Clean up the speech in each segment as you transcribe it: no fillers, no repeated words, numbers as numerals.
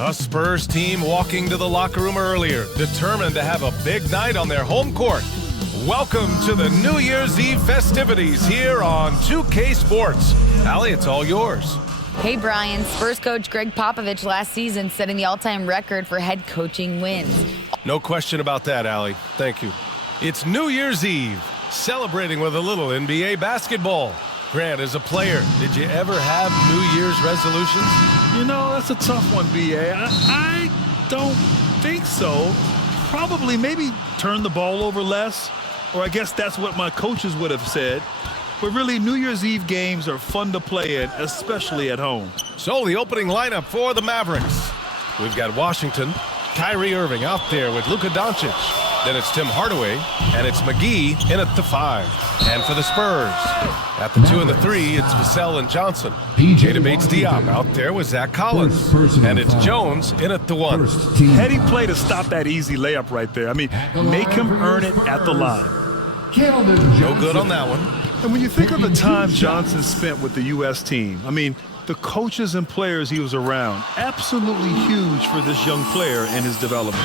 A Spurs team walking to the locker room earlier, determined to have a big night on their home court. Welcome to the New Year's Eve festivities here on 2K Sports. Allie, it's all yours. Hey, Brian. Spurs coach Greg Popovich last season setting the all-time record for head coaching wins. No question about that, Allie. Thank you. It's New Year's Eve, celebrating with a little NBA basketball. Grant, as a player, did you ever have New Year's resolutions? You know, that's a tough one, B.A. I don't think so. Probably maybe turn the ball over less, or I guess that's what my coaches would have said. But really, New Year's Eve games are fun to play in, especially at home. So the opening lineup for the Mavericks. We've got Washington, Kyrie Irving out there with Luka Doncic. Then it's Tim Hardaway, and it's McGee in at the 5. And for the Spurs, at the 2 and the 3, it's Vassell and Johnson. Jada Bates-Diop out there with Zach Collins. And it's Jones in at the 1. Heady play to stop that easy layup right there. I mean, make him earn it at the line. No good on that one. And when you think of the time Johnson spent with the U.S. team, I mean, the coaches and players he was around, absolutely huge for this young player in his development.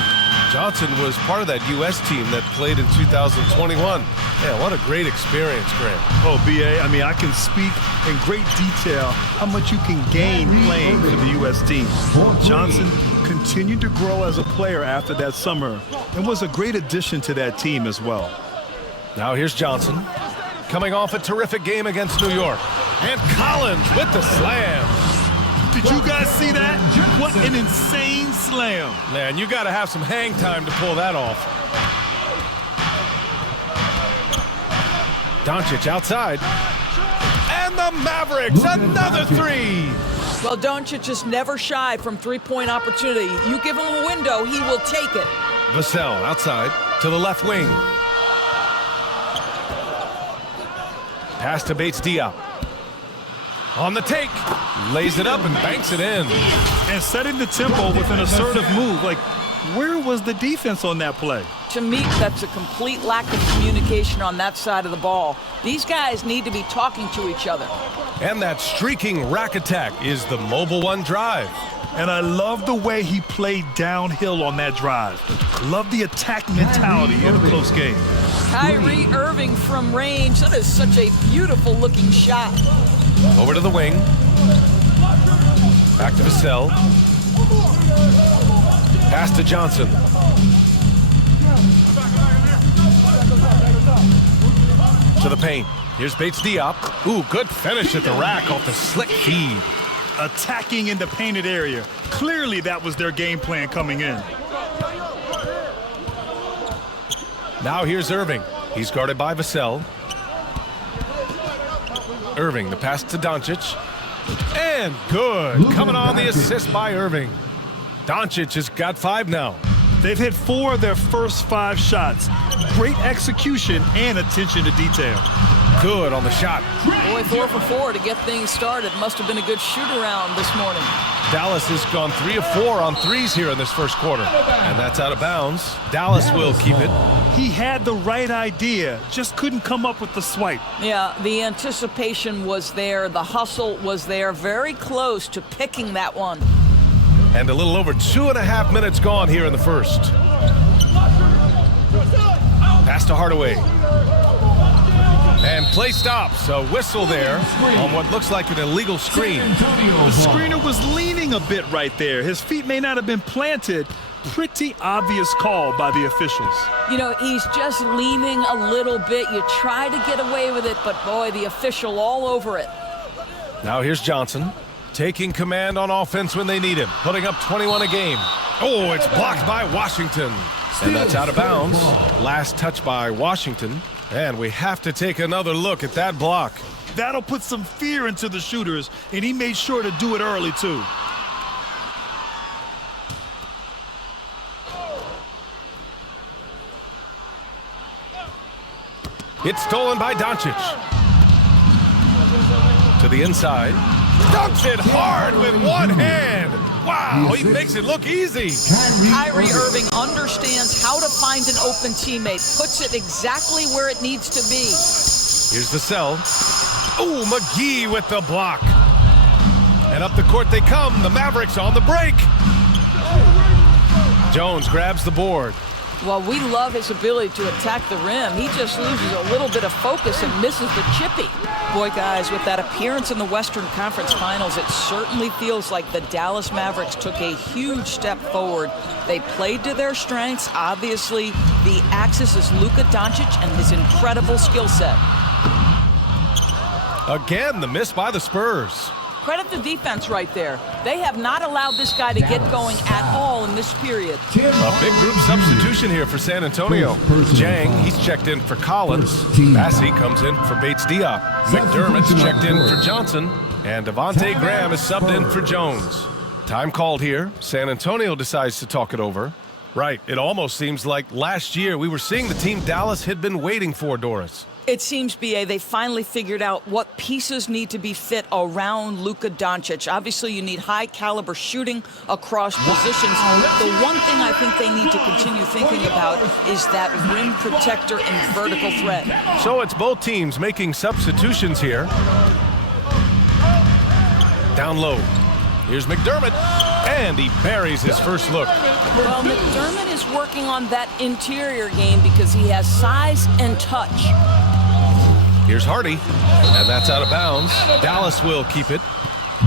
Johnson was part of that U.S. team that played in 2021. Yeah, what a great experience, Grant. Oh, B.A., I mean, I can speak in great detail how much you can gain playing for the U.S. team. Johnson continued to grow as a player after that summer and was a great addition to that team as well. Now here's Johnson, coming off a terrific game against New York. And Collins with the slam. Did you guys see that? What an insane slam. Man, you got to have some hang time to pull that off. Doncic outside. And the Mavericks, another 3. Well, Doncic is never shy from three-point opportunity. You give him a window, he will take it. Vassell outside to the left wing. Pass to Bates-Diop. On the take, lays it up and banks it in. And setting the tempo with an assertive move. Like, where was the defense on that play? To me, that's a complete lack of communication on that side of the ball. These guys need to be talking to each other. And that streaking rack attack is the Mobile One drive. And I love the way he played downhill on that drive. Love the attack mentality in a close game. Kyrie Irving from range. That is such a beautiful looking shot. Over to the wing. Back to Vassell. Pass to Johnson. To the paint. Here's Bates-Diop. Ooh, good finish at the rack off the slick feed. Attacking in the painted area. Clearly that was their game plan coming in. Now here's Irving. He's guarded by Vassell. Irving, the pass to Doncic. And good. Coming on the assist by Irving. Doncic has got 5 now. They've hit 4 of their first 5 shots. Great execution and attention to detail. Good on the shot. Boy, 4 for 4 to get things started. Must have been a good shoot-around this morning. Dallas has gone 3 of 4 on threes here in this first quarter. And that's out of bounds. Dallas will keep it. He had the right idea, just couldn't come up with the swipe. Yeah, the anticipation was there. The hustle was there. Very close to picking that one. And a little over 2.5 minutes gone here in the first. Pass to Hardaway. And play stops. A whistle there on what looks like an illegal screen. The screener was leaning a bit right there. His feet may not have been planted. Pretty obvious call by the officials. You know, he's just leaning a little bit. You try to get away with it, but boy, the official all over it. Now here's Johnson, taking command on offense when they need him, putting up 21 a game. Oh, it's blocked by Washington. And that's out of bounds. Last touch by Washington. And we have to take another look at that block. That'll put some fear into the shooters, and he made sure to do it early, too. It's stolen by Doncic. To the inside. Dunks it hard with one hand. Wow, he makes it look easy. Kyrie Irving understands how to find an open teammate, puts it exactly where it needs to be. Here's Vassell. Oh, McGee with the block. And up the court they come. The Mavericks on the break. Jones grabs the board. Well, we love his ability to attack the rim. He just loses a little bit of focus and misses the chippy. Boy, guys, with that appearance in the Western Conference Finals, it certainly feels like the Dallas Mavericks took a huge step forward. They played to their strengths. Obviously, the axis is Luka Doncic and his incredible skill set. Again, the miss by the Spurs. Credit the defense right there. They have not allowed this guy to get going at all in this period. A big group substitution here for San Antonio. Jang, he's checked in for Collins. Bassey comes in for Bates-Diop. McDermott's checked in for Johnson. And Devontae Graham is subbed in for Jones. Time called here. San Antonio decides to talk it over. Right, it almost seems like last year we were seeing the team Dallas had been waiting for, Doris. It seems, B.A., they finally figured out what pieces need to be fit around Luka Doncic. Obviously, you need high-caliber shooting across positions. The one thing I think they need to continue thinking about is that rim protector and vertical threat. So it's both teams making substitutions here. Down low. Here's McDermott, and he buries his first look. Well, McDermott is working on that interior game because he has size and touch. Here's Hardy, and that's out of bounds. Dallas will keep it.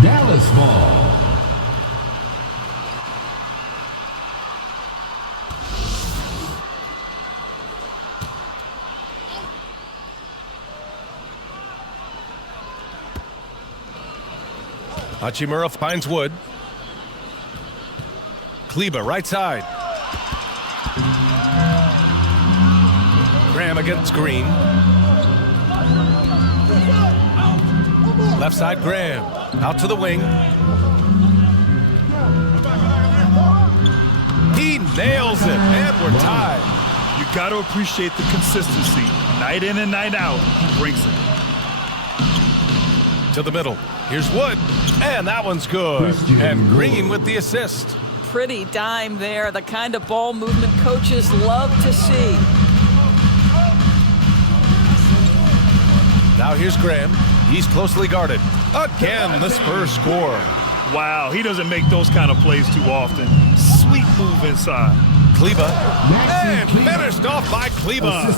Dallas ball. Hachimura finds Wood. Kleba, right side. Graham against Green. Left side, Graham. Out to the wing. He nails it, and we're tied. You got to appreciate the consistency. Night in and night out, he brings it. To the middle. Here's Wood, and that one's good. And Green with the assist. Pretty dime there, the kind of ball movement coaches love to see. Now here's Graham. He's closely guarded. Again, the Spurs score. Wow, he doesn't make those kind of plays too often. Sweet move inside. Kleba, and finished off by Kleba.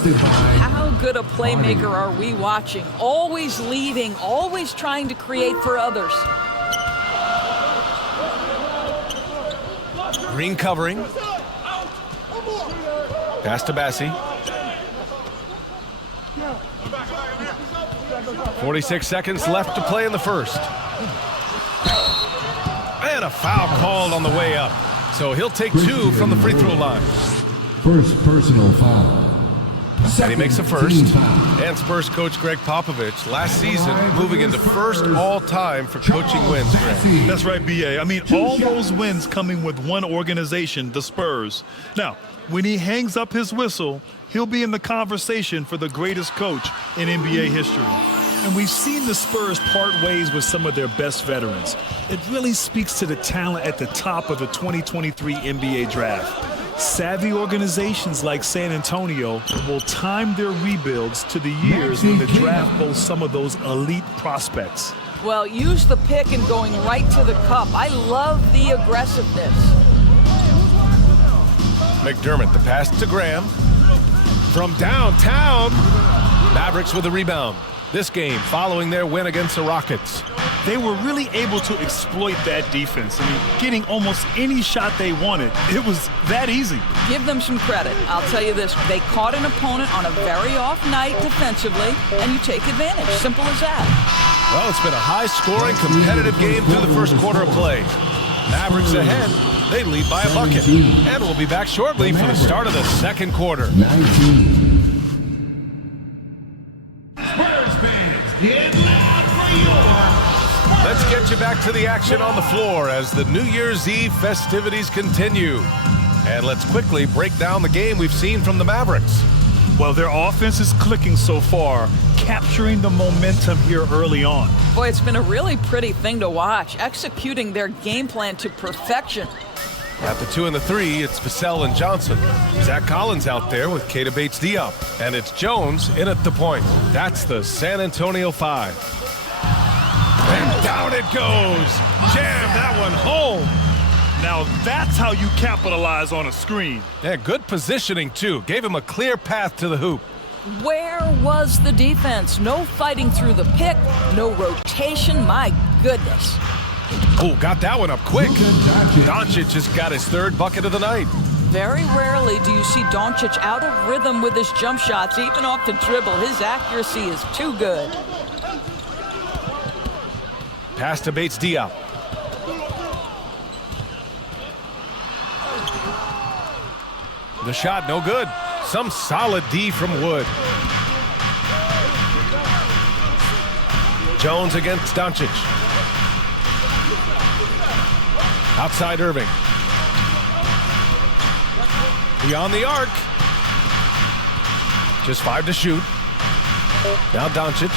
How good a playmaker are we watching? Always leading, always trying to create for others. Green covering. Pass to Bassey. 46 seconds left to play in the first. And a foul called on the way up. So he'll take two from the free throw line. First personal foul. And he makes a first. And Spurs coach Greg Popovich, last season, moving into first all-time for coaching wins, Greg. That's right, B.A. I mean, all those wins coming with one organization, the Spurs. Now, when he hangs up his whistle, he'll be in the conversation for the greatest coach in NBA history. And we've seen the Spurs part ways with some of their best veterans. It really speaks to the talent at the top of the 2023 NBA draft. Savvy organizations like San Antonio will time their rebuilds to the years when the draft boasts some of those elite prospects. Well, use the pick and going right to the cup. I love the aggressiveness. McDermott, the pass to Graham. From downtown, Mavericks with a rebound. This game following their win against the Rockets. They were really able to exploit that defense. I mean, getting almost any shot they wanted. It was that easy. Give them some credit. I'll tell you this, they caught an opponent on a very off night defensively, and you take advantage. Simple as that. Well, it's been a high-scoring, competitive game through the first quarter of play. Mavericks ahead. They lead by a bucket. And we'll be back shortly for the start of the second quarter. 19. Let's get you back to the action on the floor as the New Year's Eve festivities continue. And let's quickly break down the game we've seen from the Mavericks. Well, their offense is clicking so far, capturing the momentum here early on. Boy, it's been a really pretty thing to watch, executing their game plan to perfection. At the 2 and the 3, it's Vassell and Johnson. Zach Collins out there with Keita Bates-Diop. And it's Jones in at the point. That's the San Antonio 5. And down it goes. Jam that one home. Now that's how you capitalize on a screen. Yeah, good positioning, too. Gave him a clear path to the hoop. Where was the defense? No fighting through the pick, no rotation. My goodness. Oh, got that one up quick. Doncic. Doncic just got his third bucket of the night. Very rarely do you see Doncic out of rhythm with his jump shots, even off the dribble. His accuracy is too good. Pass to Bates Diop. The shot, no good. Some solid D from Wood. Jones against Doncic. Outside Irving. Beyond the arc. Just 5 to shoot. Now Doncic.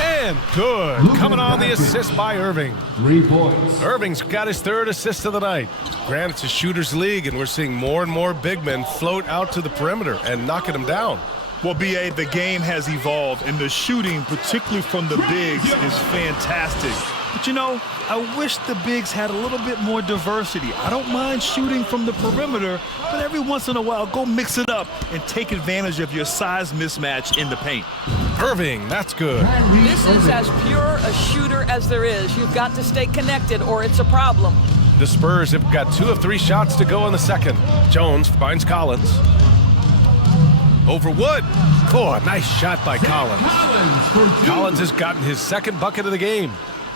And good. Coming on the assist by Irving. 3 points. Irving's got his third assist of the night. Granted, it's a shooter's league, and we're seeing more and more big men float out to the perimeter and knocking them down. Well, B.A., the game has evolved, and the shooting, particularly from the bigs, is fantastic. But, you know, I wish the bigs had a little bit more diversity. I don't mind shooting from the perimeter, but every once in a while, go mix it up and take advantage of your size mismatch in the paint. Irving, that's good. This is as pure a shooter as there is. You've got to stay connected or it's a problem. The Spurs have got 2 of 3 shots to go in the second. Jones finds Collins. Over Wood. Oh, a nice shot by Collins. Collins has gotten his second bucket of the game.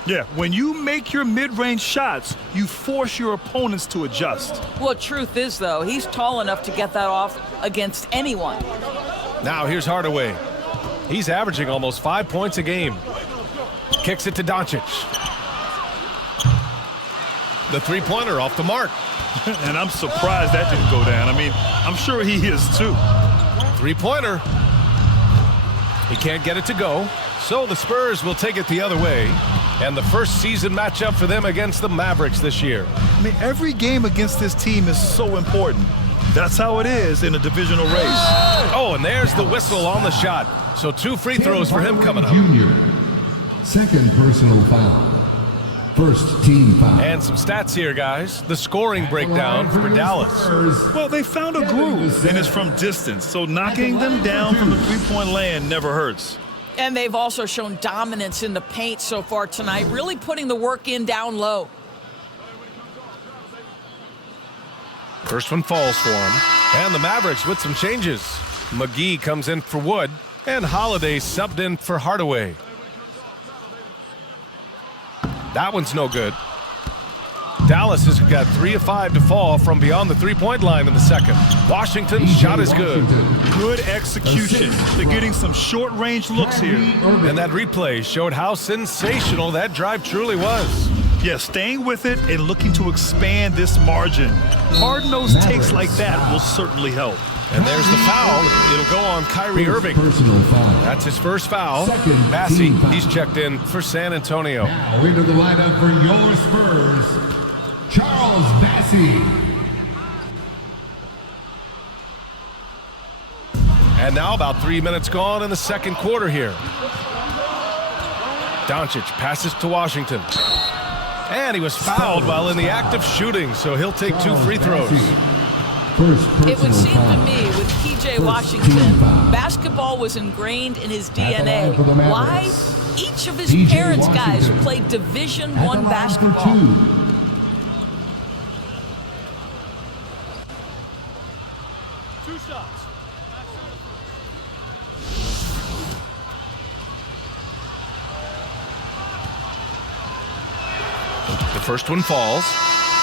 Yeah, when you make your mid-range shots, you force your opponents to adjust. Well, truth is, though, he's tall enough to get that off against anyone. Now here's Hardaway. He's averaging almost 5 points a game. Kicks it to Doncic. The three-pointer off the mark. And I'm surprised that didn't go down. I mean, I'm sure he is too. Three-pointer. He can't get it to go. So the Spurs will take it the other way. And the first season matchup for them against the Mavericks this year. I mean, every game against this team is so important. That's how it is in a divisional race. Oh, and there's the whistle on the shot. So 2 free throws for him coming up. Junior. Second personal foul. First team foul. And some stats here, guys. The scoring breakdown for Dallas. Well, they found a groove, and it's from distance. So knocking them down from the three-point land never hurts. And they've also shown dominance in the paint so far tonight, really putting the work in down low. First one falls for him. And the Mavericks with some changes. McGee comes in for Wood, and Holiday subbed in for Hardaway. That one's no good. Dallas has got 3 of 5 to fall from beyond the three-point line in the second. Washington's shot is good. Good execution. They're getting some short-range looks here. And that replay showed how sensational that drive truly was. Yeah, staying with it and looking to expand this margin. Hard-nosed takes like that will certainly help. And there's the foul. It'll go on Kyrie Irving. Personal foul. That's his first foul. Second Massey, team foul. he's checked in for San Antonio. Now into the lineup for your Spurs, Charles Massey. And now about 3 minutes gone in the second quarter here. Doncic passes to Washington. And he was fouled while in the act of shooting, so he'll take 2 free throws. It would seem to me with P.J. Washington, basketball was ingrained in his DNA. Why? Each of his parents' guys played Division I basketball. 2 shots. The first one falls.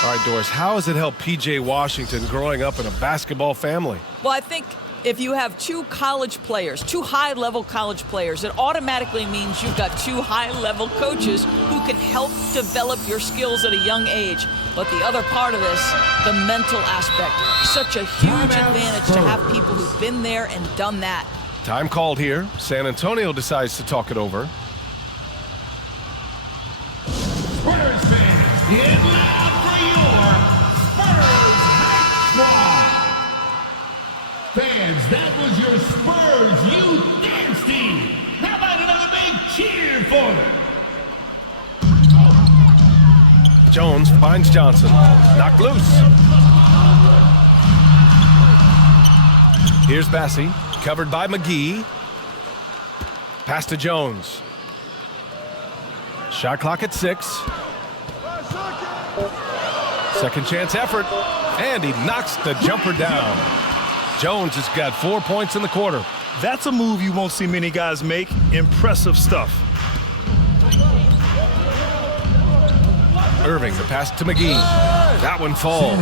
All right, Doris, how has it helped P.J. Washington growing up in a basketball family? Well, I think if you have 2 college players, 2 high-level college players, it automatically means you've got 2 high-level coaches who can help develop your skills at a young age. But the other part of this, the mental aspect, such a huge advantage to have people who've been there and done that. Time called here. San Antonio decides to talk it over. Spurs fans, get loud for your Spurs Hype Squad. Fans, that was your Spurs Youth Dance Team. How about another big cheer for them? Jones finds Johnson. Knocked loose. Here's Bassey. Covered by McGee. Pass to Jones. Shot clock at 6. Second chance effort. And he knocks the jumper down. Jones has got 4 points in the quarter. That's a move you won't see many guys make. Impressive stuff. Irving, the pass to McGee. That one falls.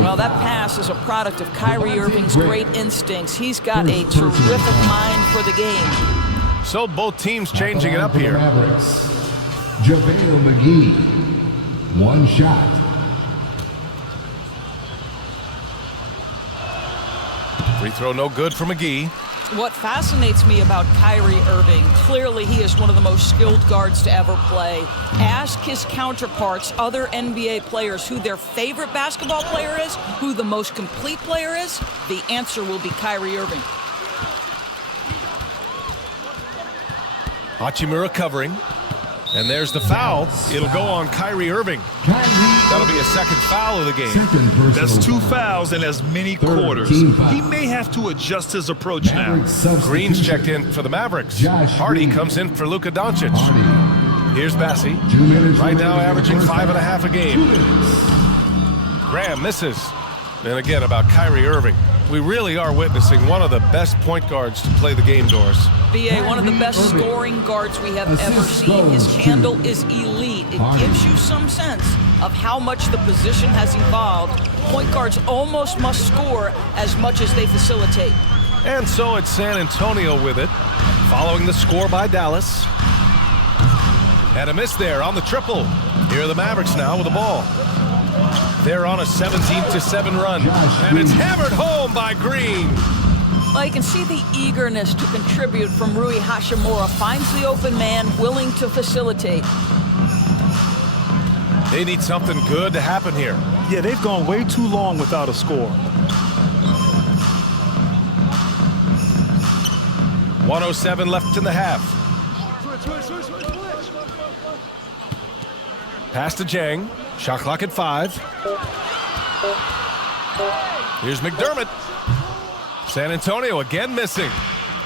Well, that pass is a product of Kyrie Irving's great instincts. He's got a terrific mind for the game. So both teams changing it up here. JaVale McGee, 1 shot. Free throw no good for McGee. What fascinates me about Kyrie Irving, clearly he is one of the most skilled guards to ever play. Ask his counterparts, other NBA players, who their favorite basketball player is, who the most complete player is. The answer will be Kyrie Irving. Hachimura covering. And there's the foul. It'll go on Kyrie Irving. That'll be a second foul of the game. That's 2 fouls in as many quarters. He may have to adjust his approach now. Green's checked in for the Mavericks. Hardy comes in for Luka Doncic. Here's Bassey. Right now averaging 5.5 a game. Graham misses. And again about Kyrie Irving. We really are witnessing one of the best point guards to play the game, Doris. B.A., one of the best scoring guards we have ever seen. His handle is elite. It gives you some sense of how much the position has evolved. Point guards almost must score as much as they facilitate. And so it's San Antonio with it, following the score by Dallas. And a miss there on the triple. Here are the Mavericks now with the ball. They're on a 17-7 run, and it's hammered home by Green. Well, you can see the eagerness to contribute from Rui Hachimura. Finds the open man, willing to facilitate. They need something good to happen here. Yeah, they've gone way too long without a score. 1:07 left in the half. Pass to Jang. Shot clock at 5. Here's McDermott. San Antonio again missing.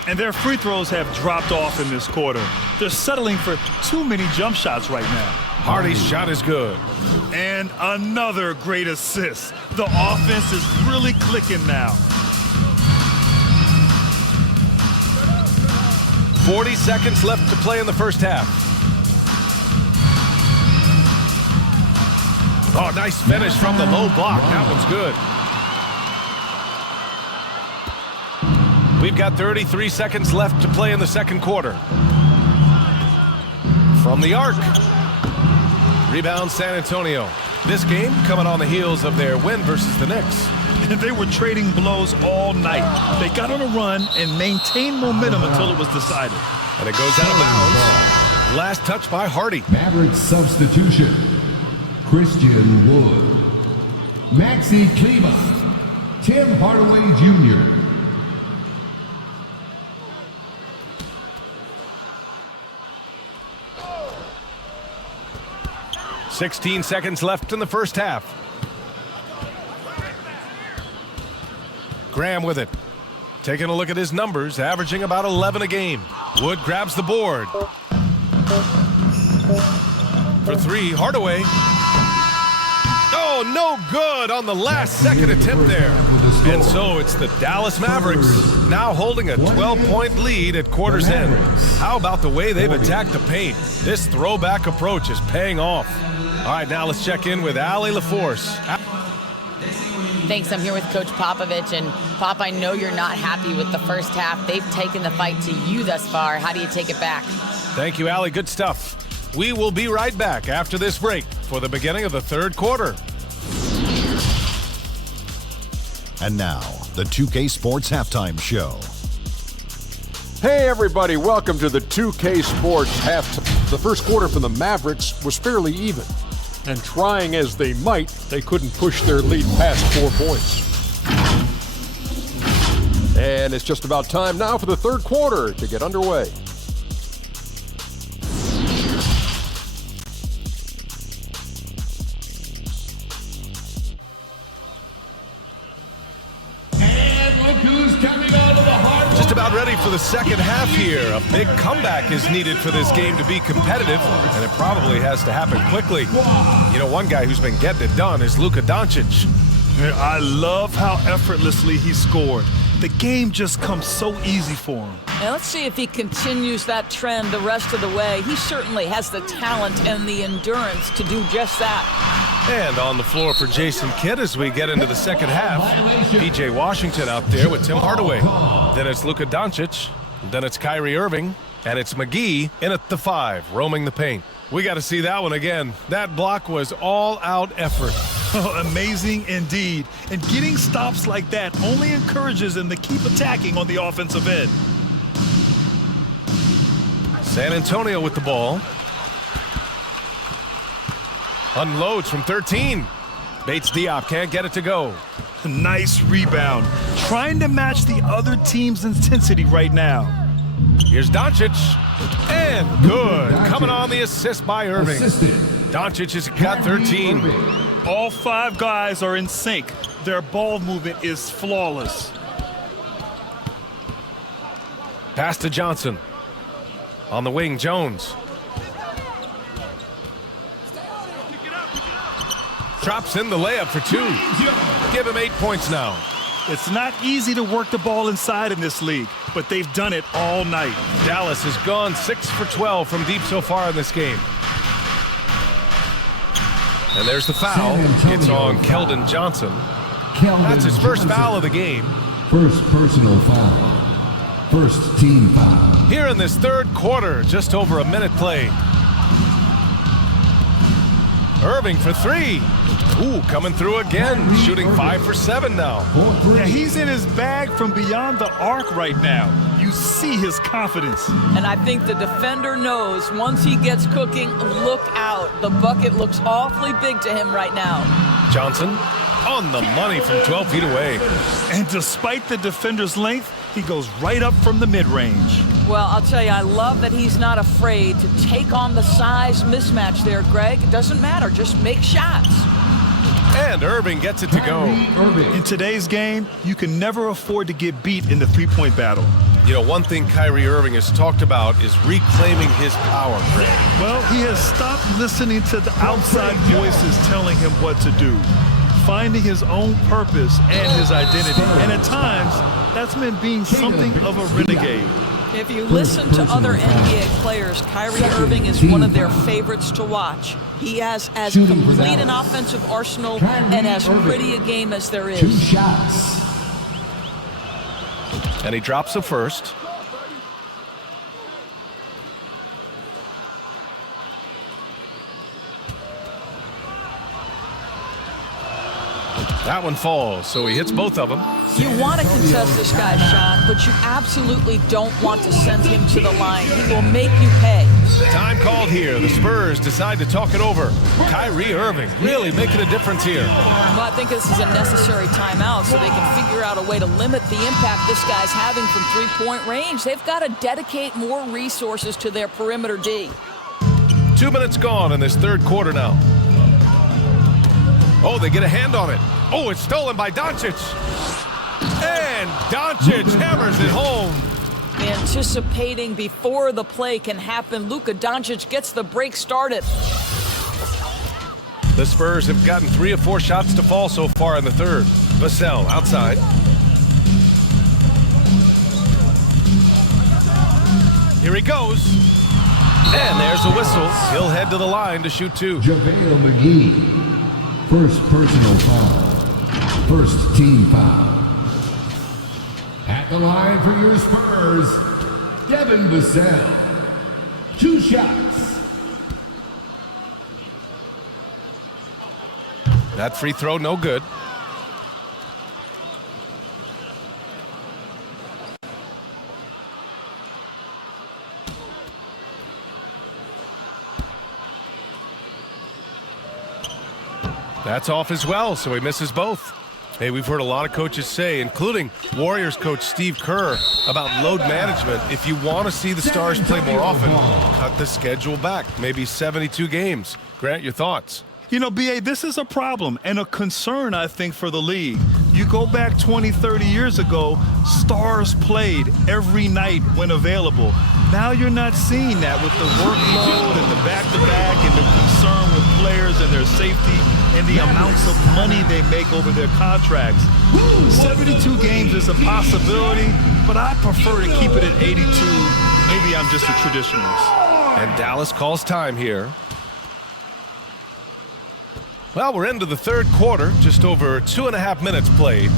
And their free throws have dropped off in this quarter. They're settling for too many jump shots right now. Hardy's shot is good. And another great assist. The offense is really clicking now. 40 seconds left to play in the first half. Oh, nice finish from the low block. That one's good. We've got 33 seconds left to play in the second quarter. From the arc. Rebound San Antonio. This game coming on the heels of their win versus the Knicks. And they were trading blows all night. They got on a run and maintained momentum until it was decided. And it goes out of bounds. Last touch by Hardy. Mavericks substitution. Christian Wood, Maxi Kleba, Tim Hardaway Jr. "16 seconds left in the first half. Graham with it. Taking a look at his numbers, averaging about 11 a game. Wood grabs the board. For 3, Hardaway. Oh, no good on the last second attempt there. And so it's the Dallas Mavericks now holding a 12-point lead at quarter's end. How about the way they've attacked the paint? This throwback approach is paying off. All right, now let's check in with Allie LaForce. Thanks. I'm here with Coach Popovich. And, Pop, I know you're not happy with the first half. They've taken the fight to you thus far. How do you take it back? Thank you, Allie. Good stuff. We will be right back after this break for the beginning of the third quarter. And now, the 2K Sports Halftime Show. Hey everybody, welcome to the 2K Sports Halftime. The first quarter for the Mavericks was fairly even. And trying as they might, they couldn't push their lead past 4 points. And it's just about time now for the third quarter to get underway. Just about ready for the second half here. A big comeback is needed for this game to be competitive, and it probably has to happen quickly. You know, one guy who's been getting it done is Luka Doncic. I love how effortlessly he scored. The game just comes so easy for him. Now let's see if he continues that trend the rest of the way. He certainly has the talent and the endurance to do just that. And on the floor for Jason Kidd as we get into the second half. P.J. Washington out there with Tim Hardaway. Then it's Luka Doncic. Then it's Kyrie Irving. And it's McGee in at the 5, roaming the paint. We got to see that one again. That block was all-out effort. Oh, amazing indeed. And getting stops like that only encourages him to keep attacking on the offensive end. San Antonio with the ball. Unloads from 13. Bates Diop can't get it to go. Nice rebound. Trying to match the other team's intensity right now. Here's Doncic. And good. Coming on the assist by Irving. Doncic has got 13. All 5 guys are in sync. Their ball movement is flawless. Pass to Johnson. On the wing, Jones. Drops in the layup for 2. Give him 8 points now. It's not easy to work the ball inside in this league, but they've done it all night. Dallas has gone 6 for 12 from deep so far in this game. And there's the foul. It's on Keldon Johnson. That's his first foul of the game. First personal foul. First team foul. Here in this third quarter, just over a minute played. Irving for 3. Ooh, coming through again, shooting 5 for 7 now. Yeah, he's in his bag from beyond the arc right now. You see his confidence. And I think the defender knows once he gets cooking, look out. The bucket looks awfully big to him right now. Johnson on the money from 12 feet away. And despite the defender's length, he goes right up from the mid-range. Well, I'll tell you, I love that he's not afraid to take on the size mismatch there, Greg. It doesn't matter. Just make shots. And Irving gets it to go. In today's game, you can never afford to get beat in the three-point battle. You know, one thing Kyrie Irving has talked about is reclaiming his power, Greg. Well, he has stopped listening to the outside voices telling him what to do, finding his own purpose and his identity. And at times, that's meant being something of a renegade. If you listen to other NBA players, Kyrie Irving is one of their favorites to watch. He has as complete an offensive arsenal and as pretty a game as there is. 2 shots. And he drops the first. That one falls, so he hits both of them. You want to contest this guy's shot, but you absolutely don't want to send him to the line. He will make you pay. Time called here. The Spurs decide to talk it over. Kyrie Irving really making a difference here. Well, I think this is a necessary timeout so they can figure out a way to limit the impact this guy's having from three-point range. They've got to dedicate more resources to their perimeter D. 2 minutes gone in this third quarter now. Oh, they get a hand on it. Oh, it's stolen by Doncic. And Doncic hammers it home. Anticipating before the play can happen, Luka Doncic gets the break started. The Spurs have gotten 3 of 4 shots to fall so far in the third. Vassell outside. Here he goes. And there's a whistle. He'll head to the line to shoot 2. JaVale McGee. First personal foul. First team foul. At the line for your Spurs, Devin Vassell. 2 shots. That free throw, no good. That's off as well, so he misses both. Hey, we've heard a lot of coaches say, including Warriors coach Steve Kerr, about load management. If you want to see the Stars play more often, cut the schedule back, maybe 72 games. Grant, your thoughts? You know, B.A., this is a problem and a concern, I think, for the league. You go back 20, 30 years ago, stars played every night when available. Now you're not seeing that with the workload and the back-to-back and the concern with players and their safety and the amounts of money they make over their contracts. 72 games is a possibility, but I prefer to keep it at 82. Maybe I'm just a traditionalist. And Dallas calls time here. Well, we're into the third quarter, just over 2.5 minutes played.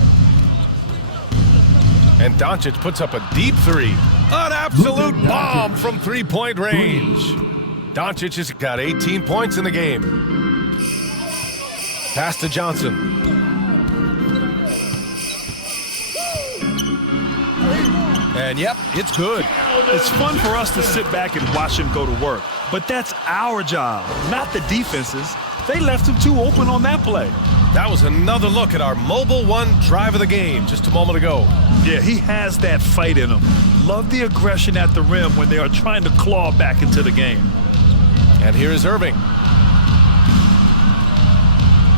And Doncic puts up a deep three. An absolute bomb from three-point range. Doncic has got 18 points in the game. Pass to Johnson. And yep, it's good. It's fun for us to sit back and watch him go to work, but that's our job, not the defense's. They left him too open on that play. That was another look at our mobile one drive of the game just a moment ago. Yeah, he has that fight in him. Love the aggression at the rim when they are trying to claw back into the game. And here is Irving.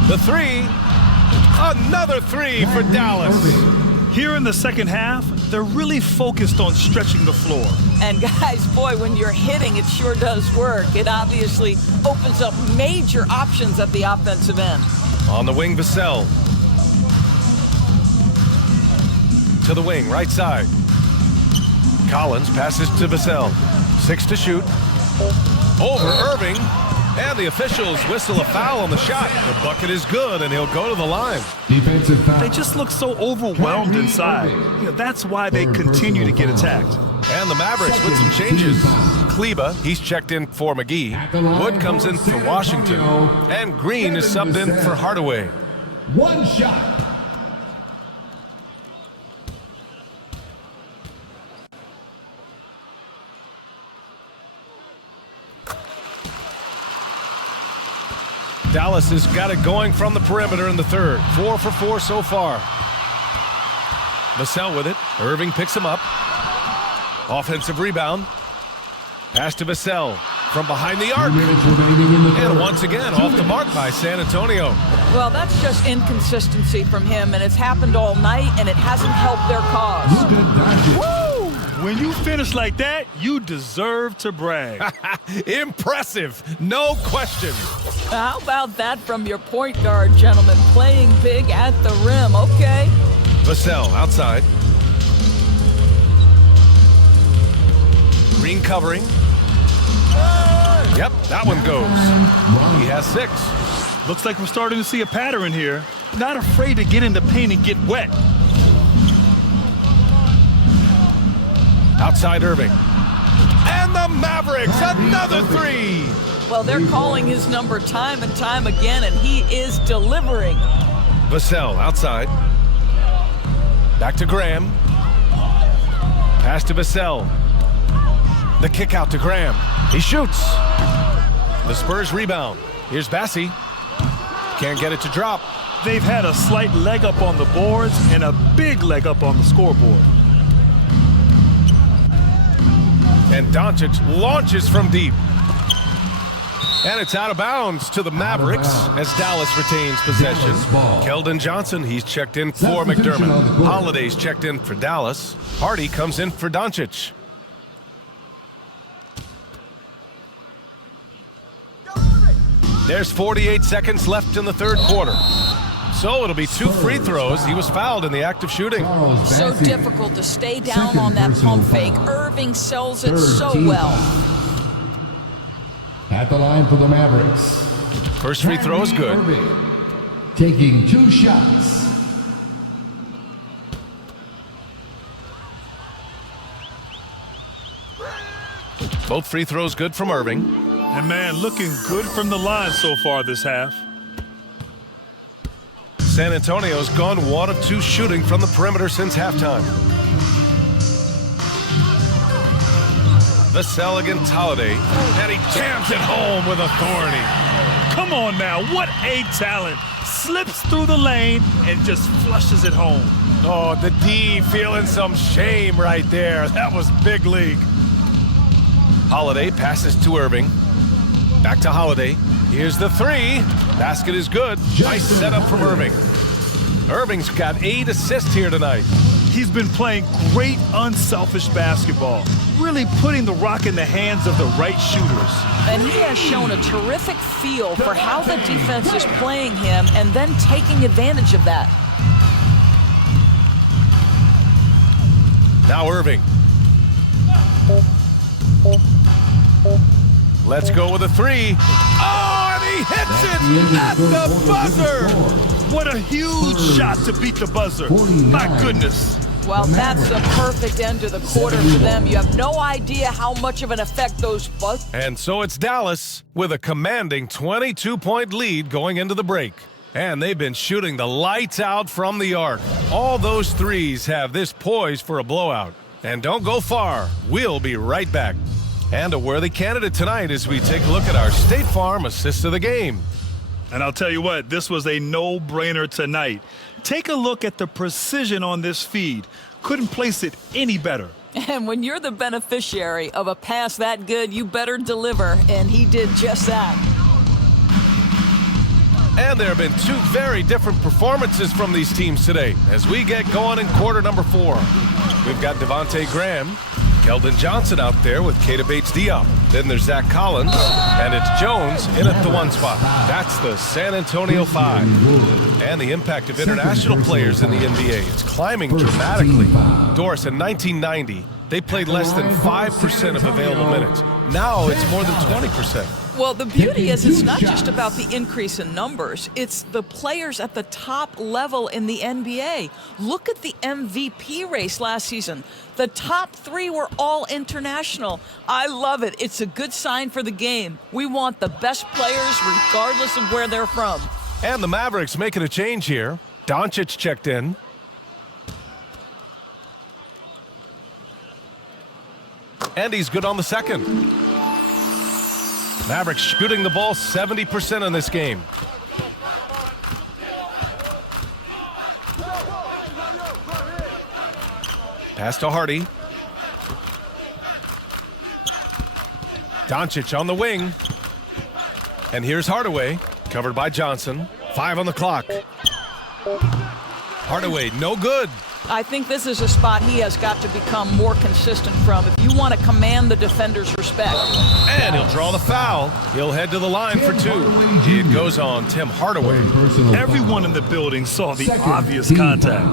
The three. Another three for Dallas. Here in the second half, they're really focused on stretching the floor. And guys, boy, when you're hitting, it sure does work. It obviously opens up major options at the offensive end. On the wing, Vassell. To the wing, right side. Collins passes to Vassell. 6 to shoot. Over Irving. And the officials whistle a foul on the shot. The bucket is good, and he'll go to the line. Defensive foul. They just look so overwhelmed inside. You know, that's why they continue to get attacked. And the Mavericks with some changes. Kleba, he's checked in for McGee. Wood comes in for Washington. And Green is subbed in for Hardaway. One shot. Dallas has got it going from the perimeter in the third. 4 for 4 so far. Vassell with it. Irving picks him up. Offensive rebound. Pass to Vassell from behind the arc. And once again, off the mark by San Antonio. Well, that's just inconsistency from him, and it's happened all night, and it hasn't helped their cause. Woo! When you finish like that, you deserve to brag. Impressive, no question. How about that from your point guard, gentlemen? Playing big at the rim, okay? Vassell outside. Green covering. Yep, that one goes. He has 6. Looks like we're starting to see a pattern here. Not afraid to get in the paint and get wet. Outside Irving. And the Mavericks, another 3. Well, they're calling his number time and time again, and he is delivering. Vassell outside. Back to Graham. Pass to Vassell. The kick out to Graham. He shoots. The Spurs rebound. Here's Bassi. Can't get it to drop. They've had a slight leg up on the boards and a big leg up on the scoreboard. And Doncic launches from deep. And it's out of bounds to the Mavericks as Dallas retains possession. Keldon Johnson, he's checked in for McDermott. Holiday's checked in for Dallas. Hardy comes in for Doncic. There's 48 seconds left in the third quarter. So it'll be 2 free throws. He was fouled in the act of shooting. So difficult to stay down on that pump fake. Irving sells it so well. At the line for the Mavericks. First free throw is good. Taking 2 shots. Both free throws good from Irving. And man, looking good from the line so far this half. San Antonio's gone 1 of 2 shooting from the perimeter since halftime. Vassell against Holiday, and he jams it home with authority. Come on now, what a talent. Slips through the lane and just flushes it home. Oh, the D feeling some shame right there. That was big league. Holiday passes to Irving. Back to Holiday. Here's the three. Basket is good. Nice setup from Irving. Irving's got 8 assists here tonight. He's been playing great, unselfish basketball, really putting the rock in the hands of the right shooters. And he has shown a terrific feel for how the defense is playing him and then taking advantage of that. Now Irving. Let's go with a three. Oh, and he hits it at the buzzer. What a huge shot to beat the buzzer. My goodness. Well, that's the perfect end to the quarter for them. You have no idea how much of an effect those buzzers. And so it's Dallas with a commanding 22-point lead going into the break. And they've been shooting the lights out from the arc. All those threes have this poised for a blowout. And don't go far. We'll be right back. And a worthy candidate tonight as we take a look at our State Farm assist of the game. And I'll tell you what, this was a no-brainer tonight. Take a look at the precision on this feed. Couldn't place it any better. And when you're the beneficiary of a pass that good, you better deliver. And he did just that. And there have been 2 very different performances from these teams today as we get going in quarter number 4. We've got Devontae Graham, Keldon Johnson out there with Keita Bates-Diop. Then there's Zach Collins, and it's Jones in at the 1 spot. That's the San Antonio 5. And the impact of international players in the NBA is climbing dramatically. Doris, in 1990, they played less than 5% of available minutes. Now it's more than 20%. Well, the beauty is it's not just about the increase in numbers. It's the players at the top level in the NBA. Look at the MVP race last season. The top 3 were all international. I love it. It's a good sign for the game. We want the best players regardless of where they're from. And the Mavericks making a change here. Doncic checked in. And he's good on the second. Mavericks shooting the ball 70% in this game. Pass to Hardy. Doncic on the wing. And here's Hardaway, covered by Johnson. 5 on the clock. Hardaway, no good. I think this is a spot he has got to become more consistent from if you want to command the defender's respect. And he'll draw the foul. He'll head to the line for 2. It goes on Tim Hardaway. Everyone in the building saw the obvious contact.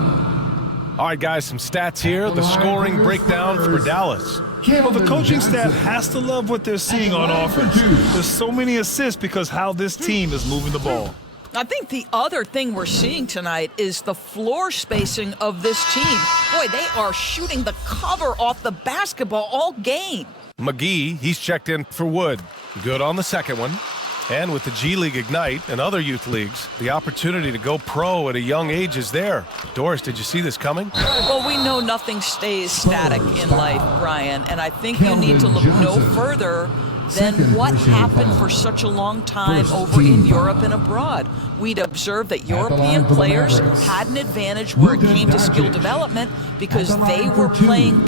All right, guys, some stats here. The scoring breakdown for Dallas. Well, the coaching staff has to love what they're seeing on offense. There's so many assists because how this team is moving the ball. I think the other thing we're seeing tonight is the floor spacing of this team. Boy, they are shooting the cover off the basketball all game. McGee, he's checked in for Wood. Good on the second one. And with the G League Ignite and other youth leagues, the opportunity to go pro at a young age is there. Doris, did you see this coming? Well, we know nothing stays static in life, Brian, and I think you need to look no further than what happened for such a long time over in Europe and abroad. We'd observed that European players had an advantage where it came to skill development because they were playing.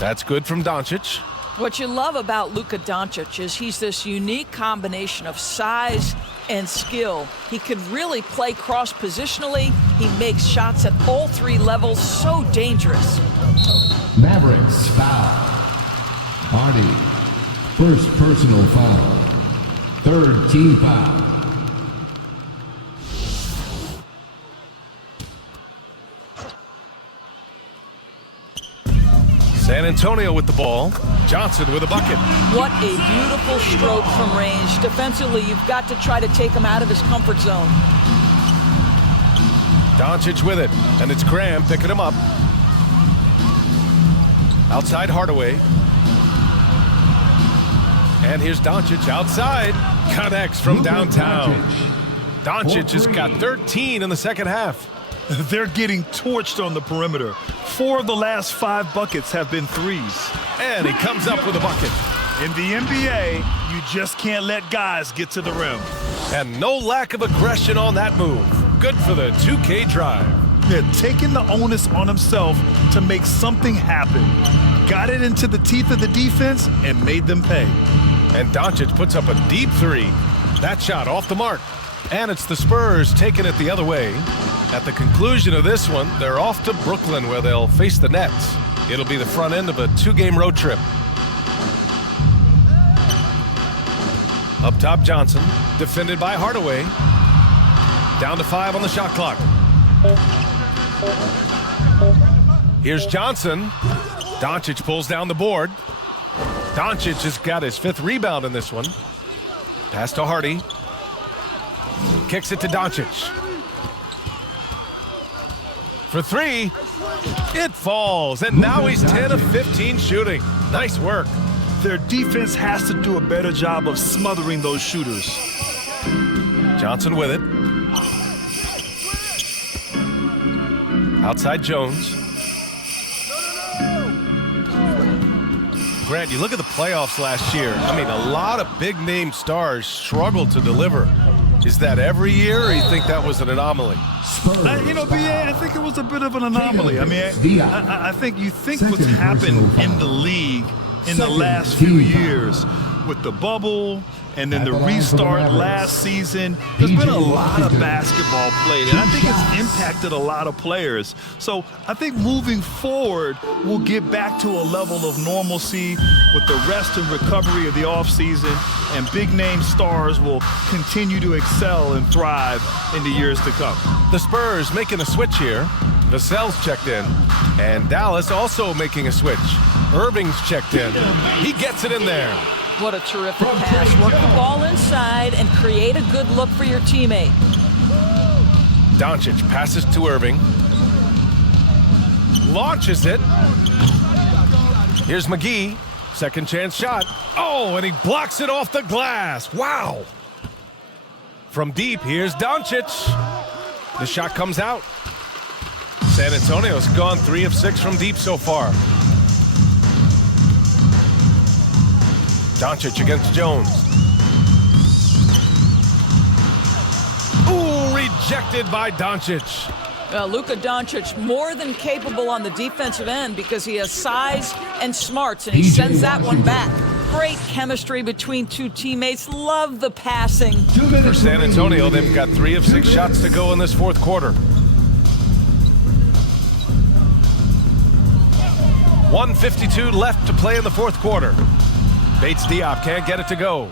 That's good from Doncic. What you love about Luka Doncic is he's this unique combination of size and skill. He could really play cross-positionally. He makes shots at all 3 levels, so dangerous. Mavericks foul. Hardy, first personal foul. 3rd team foul. San Antonio with the ball. Johnson with a bucket. What a beautiful stroke from range. Defensively, you've got to try to take him out of his comfort zone. Doncic with it, and it's Graham picking him up. Outside Hardaway. And here's Doncic outside. Connects from downtown. Doncic has got 13 in the second half. They're getting torched on the perimeter. 4 of the last 5 buckets have been threes. And he comes up with a bucket. In the NBA, you just can't let guys get to the rim. And no lack of aggression on that move. Good for the 2K drive. Yeah, taking the onus on himself to make something happen. Got it into the teeth of the defense and made them pay. And Doncic puts up a deep three. That shot off the mark. And it's the Spurs taking it the other way. At the conclusion of this one, they're off to Brooklyn where they'll face the Nets. It'll be the front end of a 2-game road trip. Up top, Johnson, defended by Hardaway. Down to 5 on the shot clock. Here's Johnson. Doncic pulls down the board. Doncic has got his 5th rebound in this one. Pass to Hardy. Kicks it to Doncic. For 3. It falls, and now he's 10 of 15 shooting. Nice work. Their defense has to do a better job of smothering those shooters. Johnson with it. Outside Jones. Grant, you look at the playoffs last year. I mean, a lot of big-name stars struggled to deliver. Is that every year, or you think that was an anomaly? BA, I think it was a bit of an anomaly. I mean, I think you think what's happened in the league in the last few years with the bubble and then the restart last season, there's been a lot of basketball played, and I think it's impacted a lot of players. So I think moving forward, we'll get back to a level of normalcy with the rest and recovery of the offseason, and big-name stars will continue to excel and thrive in the years to come. The Spurs making a switch here. Vassell's checked in, and Dallas also making a switch. Irving's checked in. He gets it in there. What a terrific pass. Work the ball inside and create a good look for your teammate. Doncic passes to Irving. Launches it. Here's McGee. Second chance shot. Oh, and he blocks it off the glass. Wow. From deep, here's Doncic. The shot comes out. San Antonio's gone 3 of 6 from deep so far. Doncic against Jones. Ooh, rejected by Doncic. Luka Doncic more than capable on the defensive end because he has size and smarts, and he sends that one back. Great chemistry between two teammates. Love the passing. For San Antonio, they've got 3 of 6 shots to go in this fourth quarter. 1:52 left to play in the fourth quarter. Bates Diop can't get it to go.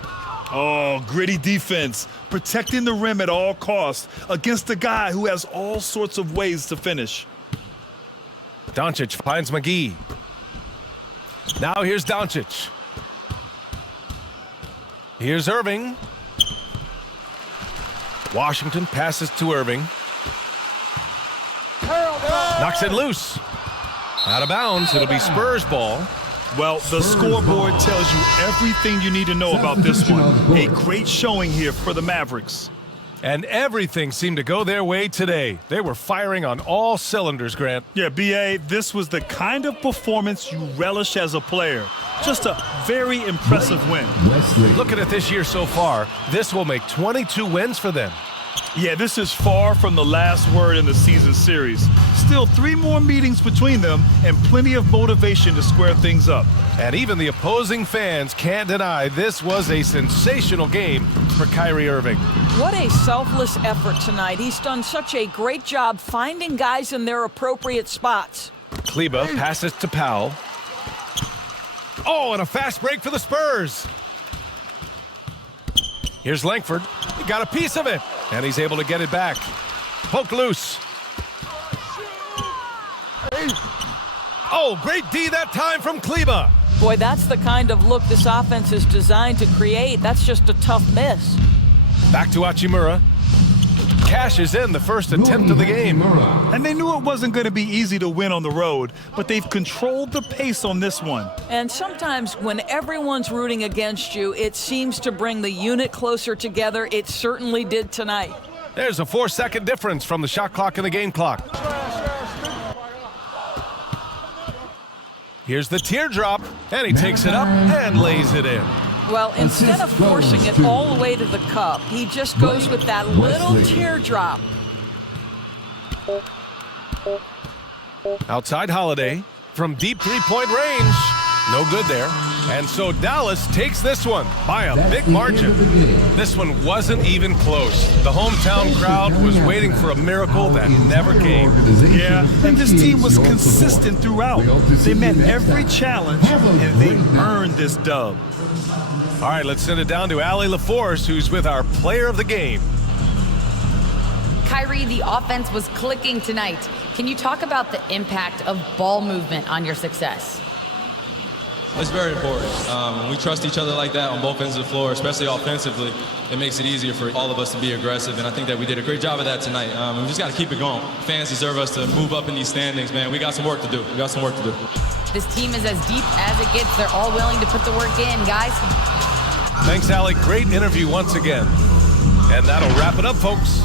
Oh, gritty defense, protecting the rim at all costs against a guy who has all sorts of ways to finish. Doncic finds McGee. Now here's Doncic. Here's Irving. Washington passes to Irving. Knocks it loose. Out of bounds. It'll be Spurs ball. Well, the scoreboard tells you everything you need to know about this one. A great showing here for the Mavericks. And everything seemed to go their way today. They were firing on all cylinders, Grant. Yeah, BA, this was the kind of performance you relish as a player. Just a very impressive win. Looking at this year so far, this will make 22 wins for them. Yeah, this is far from the last word in the season series. Still 3 more meetings between them and plenty of motivation to square things up. And even the opposing fans can't deny this was a sensational game for Kyrie Irving. What a selfless effort tonight. He's done such a great job finding guys in their appropriate spots. Kleba passes to Powell. Oh, and a fast break for the Spurs. Here's Langford. He got a piece of it, and he's able to get it back. Poke loose. Oh, great D that time from Kleba. Boy, that's the kind of look this offense is designed to create. That's just a tough miss. Back to Hachimura. Cashes in the first attempt of the game. And they knew it wasn't going to be easy to win on the road, but they've controlled the pace on this one. And sometimes when everyone's rooting against you, it seems to bring the unit closer together. It certainly did tonight. There's a 4-second difference from the shot clock and the game clock. Here's the teardrop, and he takes it up and lays it in. Well, instead of forcing it all the way to the cup, he just goes with that little teardrop. Outside Holiday from deep three-point range. No good there. And so Dallas takes this one by a big margin. This one wasn't even close. The hometown crowd was waiting for a miracle that never came. Yeah, and this team was consistent throughout. They met every challenge, and they earned this dub. All right, let's send it down to Allie LaForce, who's with our player of the game. Kyrie, the offense was clicking tonight. Can you talk about the impact of ball movement on your success? It's very important. When we trust each other like that on both ends of the floor, especially offensively, it makes it easier for all of us to be aggressive, and I think that we did a great job of that tonight. We just got to keep it going. Fans deserve us to move up in these standings, man. We got some work to do. This team is as deep as it gets. They're all willing to put the work in, guys. Thanks, Allie. Great interview once again. And that'll wrap it up, folks.